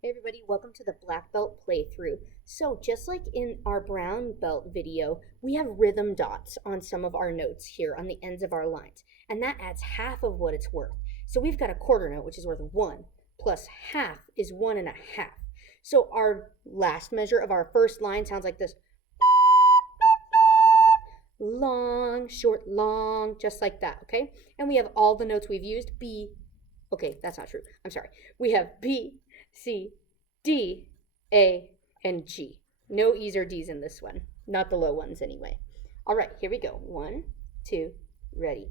Hey everybody, welcome to the black belt playthrough. So just like in our brown belt video, we have rhythm dots on some of our notes here on the ends of our lines, and that adds half of what it's worth. So we've got a quarter note, which is worth 1, plus half is 1.5. So our last measure of our first line sounds like this. Long, short, long, just like that, okay? And we have all the notes we've used. B, okay, that's not true. I'm sorry. We have B, C, D, A, and G. No E's or D's in this one. Not the low ones, anyway. All right, here we go. 1, 2, ready.